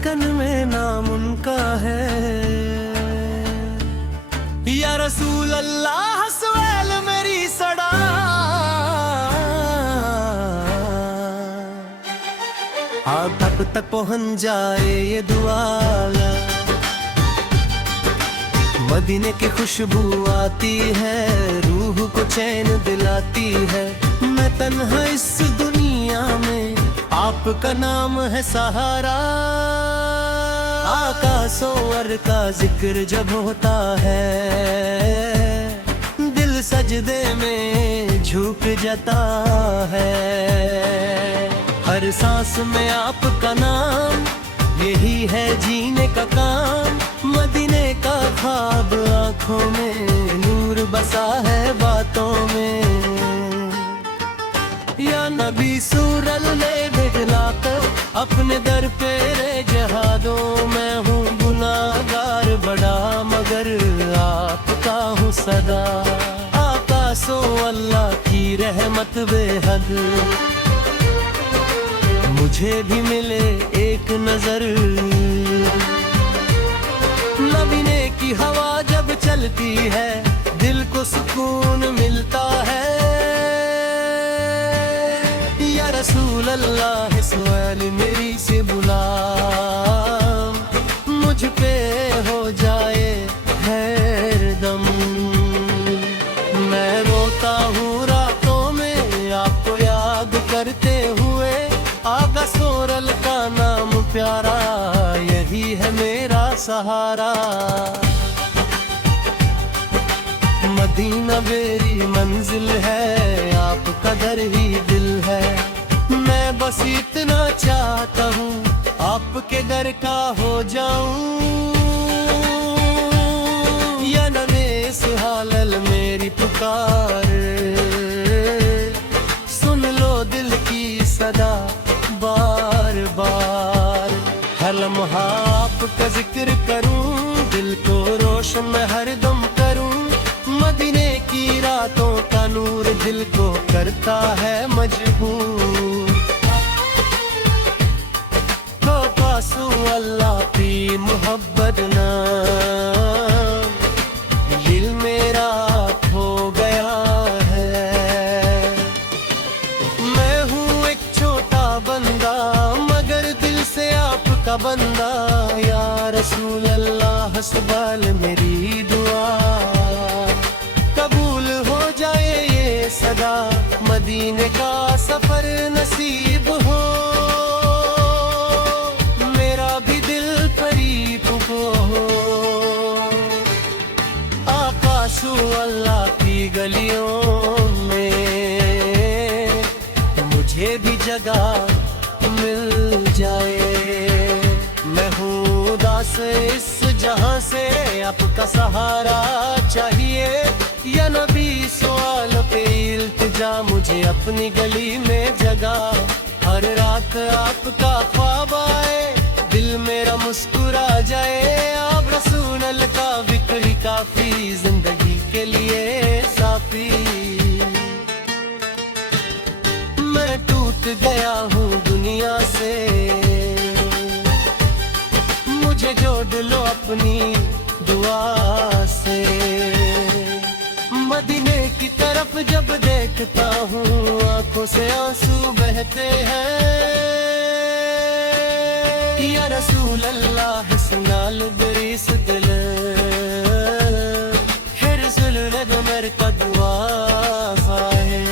धड़कन में नाम उनका है। या रसूल अल्लाह सुएल मेरी सड़ा, आप तक पहुंच जाए ये दुआ। मदीने की खुशबू आती है, रूह को चैन दिलाती है। मैं तन्हा इस दुनिया में, आपका नाम है सहारा। आकाशों और का जिक्र जब होता है, दिल सजदे में झुक जाता है। हर सांस में आपका नाम, यही है जीने का काम। मदीने का ख्वाब आँखों में, नूर बसा है बातों में। या नबी सूरल ले भिजलाकर अपने दर पे रे जहादो। मैं हूँ गुनाहगार बड़ा, मगर आपका हूँ सदा। आकाशों अल्लाह की रहमत बेहद, मुझे भी मिले एक नजर। मदीने की हवा जब चलती है, दिल को सुकून मिलता है। या रसूल अल्लाह सुएल मेरी से बुला, मुझ पे हो जाए हरदम। मैं रोता हूँ रातों में आपको याद करते हुए। आगा सोरल का नाम प्यारा, यही है मेरा सहारा। मदीना मेरी मंजिल है, आपका दर ही दिल है। मैं बस इतना चाहता हूँ, आपके दर का हो जाऊं। या नबी सुहालल मेरी पुकार, सुन लो दिल की सदा बार बार। हर लम्हा आपका जिक्र करूं, दिल को रोशन मैं हरदम करूं। मदीने की रातों का नूर दिल को करता है मजबूर। तो पासू अल्लाह की मोहब्बत ना, दिल मेरा खो गया है। मैं हूँ एक छोटा बंदा, मगर दिल से आपका बंदा। या रसूल अल्लाह सुबह मेरी दुआ, कबूल हो जाए ये सदा। मदीने का सफर नसीब हो, मेरा भी दिल करीब हो। आकाशू अल्लाह की गलियों में, मुझे भी जगह मिल जाए। मैं हूँ उदास इस जहां से, आपका सहारा चाहिए। या नबी सवाल पे इल्तिजा, मुझे अपनी गली में जगह। हर रात आपका ख्वाब आए, दिल मेरा मुस्कुरा जाए। आप रसूल का जिक्र काफी, जिंदगी के लिए साफी। मैं टूट गया हूँ दुनिया से, मुझे जोड़ लो अपनी दुआ से। मदीने की तरफ जब देखता हूँ, आंखों से आंसू बहते हैं। या रसूल अल्लाह सुनाल बरीस दिल, फिर जुल्द मर का दुआ है।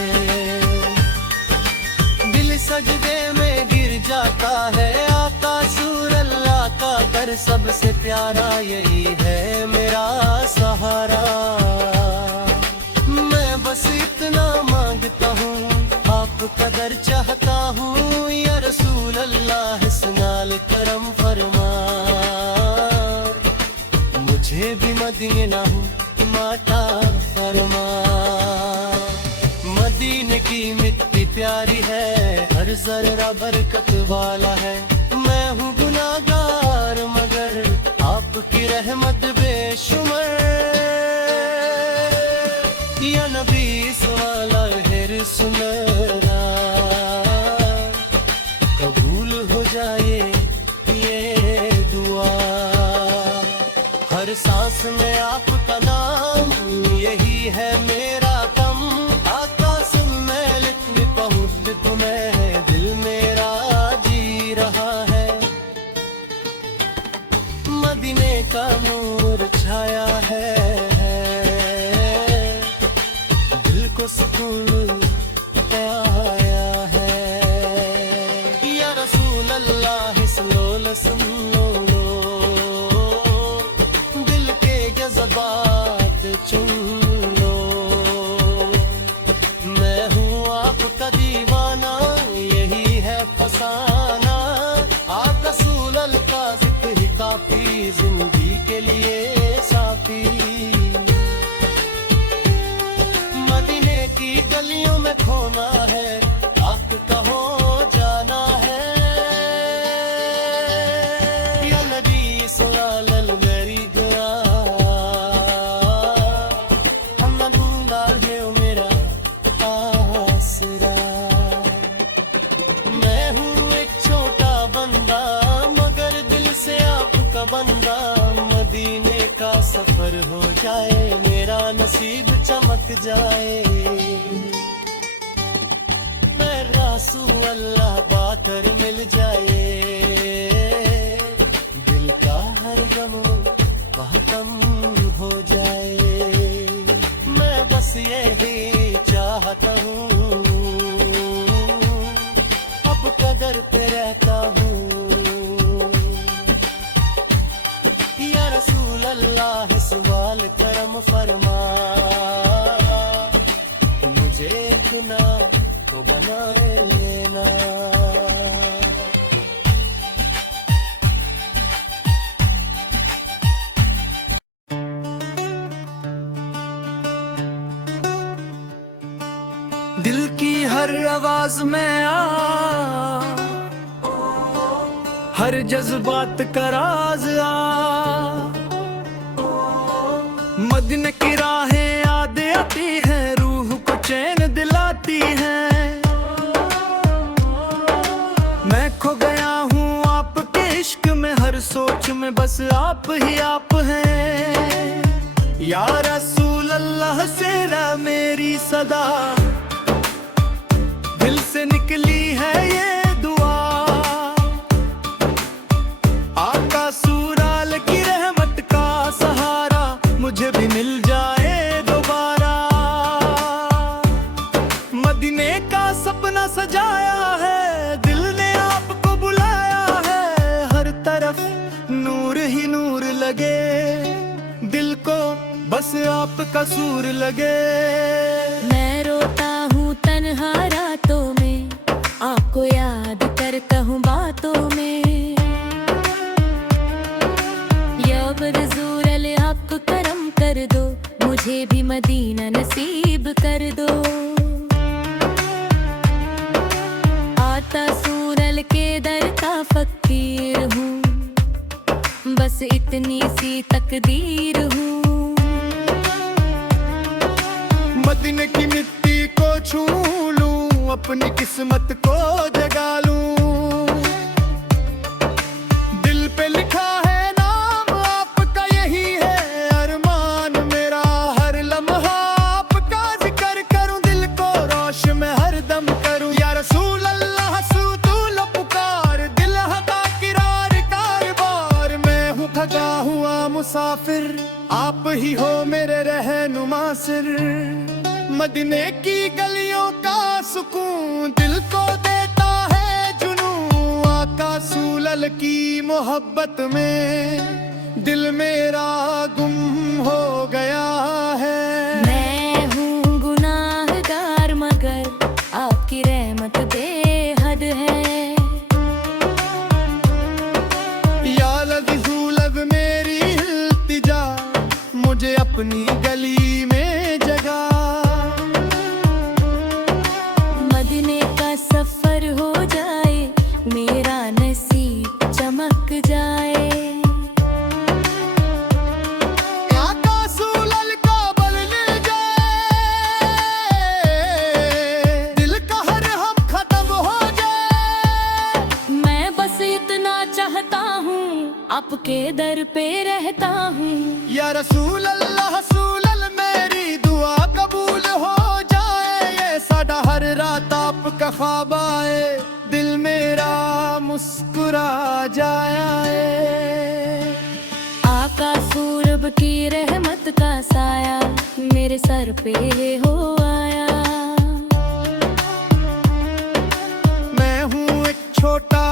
दिल सजदे में गिर जाता है, आका सूर अल्लाह का कर सबसे प्यारा। यही है मेरा सहारा। मैं बस इतना मांगता हूँ, आपका दर चाहता हूँ। या रसूल अल्लाह सुनाल करम फरमा, मुझे भी मदीना हूँ माता फरमा। मदीने की मिट्टी प्यारी है, हर जर्रा बरकत वाला है। मैं हूँ गुनाहगार, मगर आपकी रहमत बेशुमार। या नबी सवाला हिर सुनना, कबूल हो जाए ये सांस में आपका नाम, यही है मेरा दम। आकाश में लिख पहुँच तुम्हें, दिल मेरा जी रहा है। मदीने का नूर छाया है, दिल को सुकून आया है। या रसूल अल्लाह स्लो सुन लो, दिल के जज्बात चुन लो। मैं हूँ आपका दीवाना, यही है फसाना। आप रसूल अल्लाह का जिक्र ही काफी, जिंदगी के लिए साफी। मदीने की गलियों में खोना है, आपका हो जाना है। या नबी सुलाल मेरी गया, हम भूला है मेरा आसरा। मैं हूँ एक छोटा बंदा, मगर दिल से आपका बंदा। मदीने का सफर हो जाए, मेरा नसीब चमक जाए। मैं रसूल अल्लाह बाकर मिल जाए, दिल का हर गम वहाँ कम हो जाए। मैं बस यही चाहता हूँ, अब कदर पे रहता हूँ। या रसूल अल्लाह सवाल करम फरमा, मुझे इतना को बना लेना। दिल की हर आवाज में आ, हर जज्बात का राज आ। मदीने की राहें याद आती हैं, रूह को चैन दिलाती हैं। मैं खो गया हूँ आपके इश्क में, हर सोच में बस आप ही आप हैं। या रसूल अल्लाह से मेरी सदा, दिल से निकली है ये दुआ। आका सूराल की रहमत का सहारा, मुझे भी मिल जाए दोबारा। मदीने का सपना सजाया है, दिल ने आपको बुलाया है। हर तरफ नूर ही नूर लगे, दिल को बस आपका सूर लगे। मैं रोता हूँ तन्हा रातों में, आपको याद करता हूँ बातों में। या रसूल आपको करम कर दो, मुझे भी मदीना नसीब कर दो। आता सूरल के दर का फकीर हूँ, बस इतनी सी तकदीर हूँ। मदीने की मिट्टी को छू लूं, अपनी किस्मत को जगा लूं। दिल पे लिखा है नाम आपका, यही है अरमान मेरा। हर लम्हा आपका जिक्र करूं, दिल को रोश में हर दम करूं। या रसूल अल्लाह सुतूल पुकार, दिल हदा किरार कारबार। मैं हूँ थका हुआ मुसाफिर, आप ही हो मेरे रहनुमा सिर। मदीने की गलियों का सुकून, दिल को देता है जुनून। आका सूलल की मोहब्बत में, दिल मेरा गुम हो गया है। मैं हूँ गुनाहगार, मगर आपकी रहमत बेहद है। या लज़ मेरी इल्तिजा, मुझे अपनी गली में जगा। मदीने का सफर हो जाए, मेरा नसीब चमक जाए। आका सूलल का बल मिल जाए, दिल का हर हम खत्म हो जाए। मैं बस इतना चाहता हूँ, आपके दर पे रहता हूँ। या या रसूल अल्लाह मेरी दुआ कबूल हो जाए, ये साडा हर रात आपका ख्वाब आए, दिल मेरा मुस्कुरा जाए। आका सूरब की रहमत का साया मेरे सर पे हो आया। मैं हूँ एक छोटा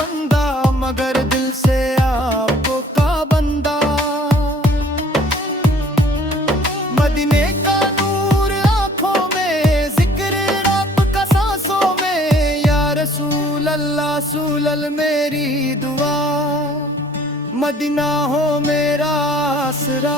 बंदा मगर दिल से आपको का बंदा, मदीने का नूर आँखों में, जिक्र रब का सांसों में, या रसूल अल्लाह मेरी दुआ, मदीना हो मेरा आसरा।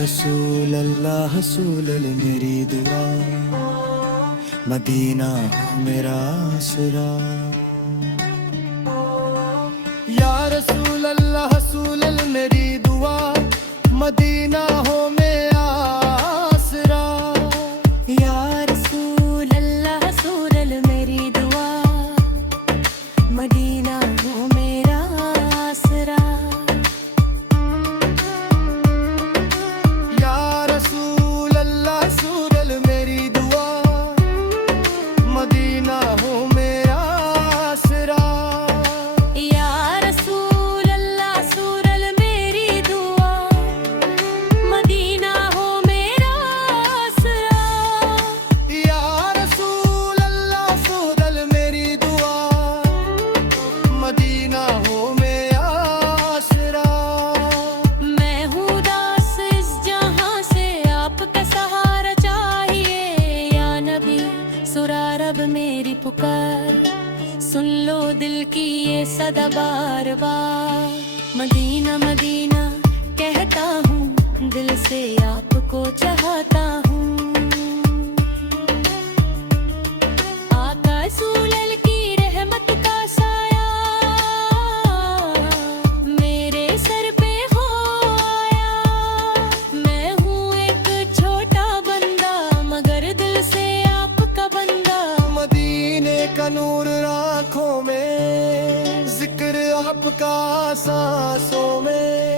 रसूल अल्लाह मेरी दुआ, मदीना हो मेरा आसरा। या रसूल अल्लाह मेरी दुआ, मदीना हो मेरा आसरा। या रसूल अल्लाह मेरी दुआ, मदीना हो मेरा आसरा। मेरी पुकार सुन लो दिल की ये सदा बार बार, मदीना मदीना कहता हूँ, दिल से आपको चाहता हूँ। आका सूलल की रहमत का साया मेरे सर पे हो आया। मैं हूँ एक छोटा बंदा मगर दिल से आपका बंदा, मदीने का नूर आँखों में, जिक्र आपका सांसों में।